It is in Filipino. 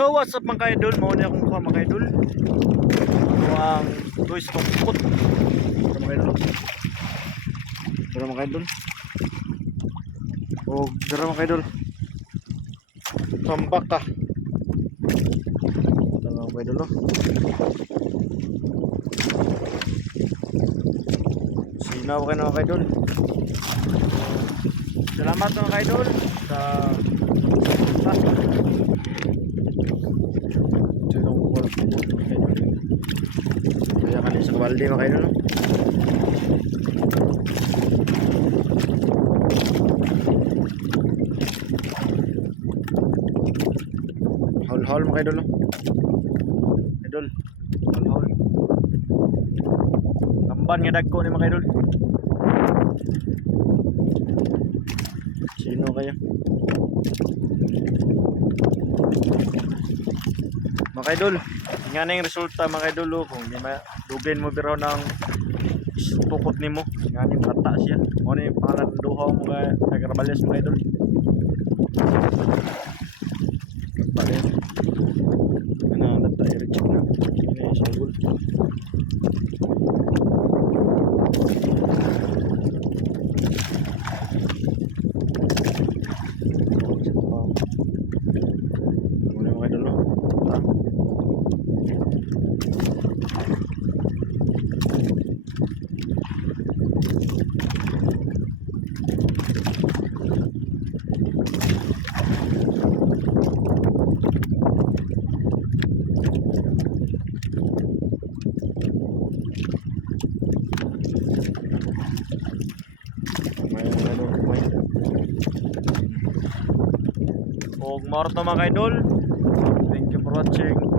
So what's up mga idol, mauna akong kuha mga idol. Ito ang toys ng spot. Ito mga idol. Ito mga idol. O ito mga idol. Tambak ka. Ito mga idol. Sinaw kayo mga idol. Salamat mga idol sa kaya kanina sa kabalde mga idol, no? Haul-haul mga idol, no? Idol, haul-haul. Tamban nga dagko ni mga idol. Sino kaya? Mga idol, nga na yung resulta mga idol, kung di madugin mo biro ng pukot ni mo, nga na yung mata siya. Mo na yung pangalan ng duha mga nagrabalyas mga idol. Kapalit. Ano, natay reject na. Ini yung sagol. Og mga mga idol, thank you for watching.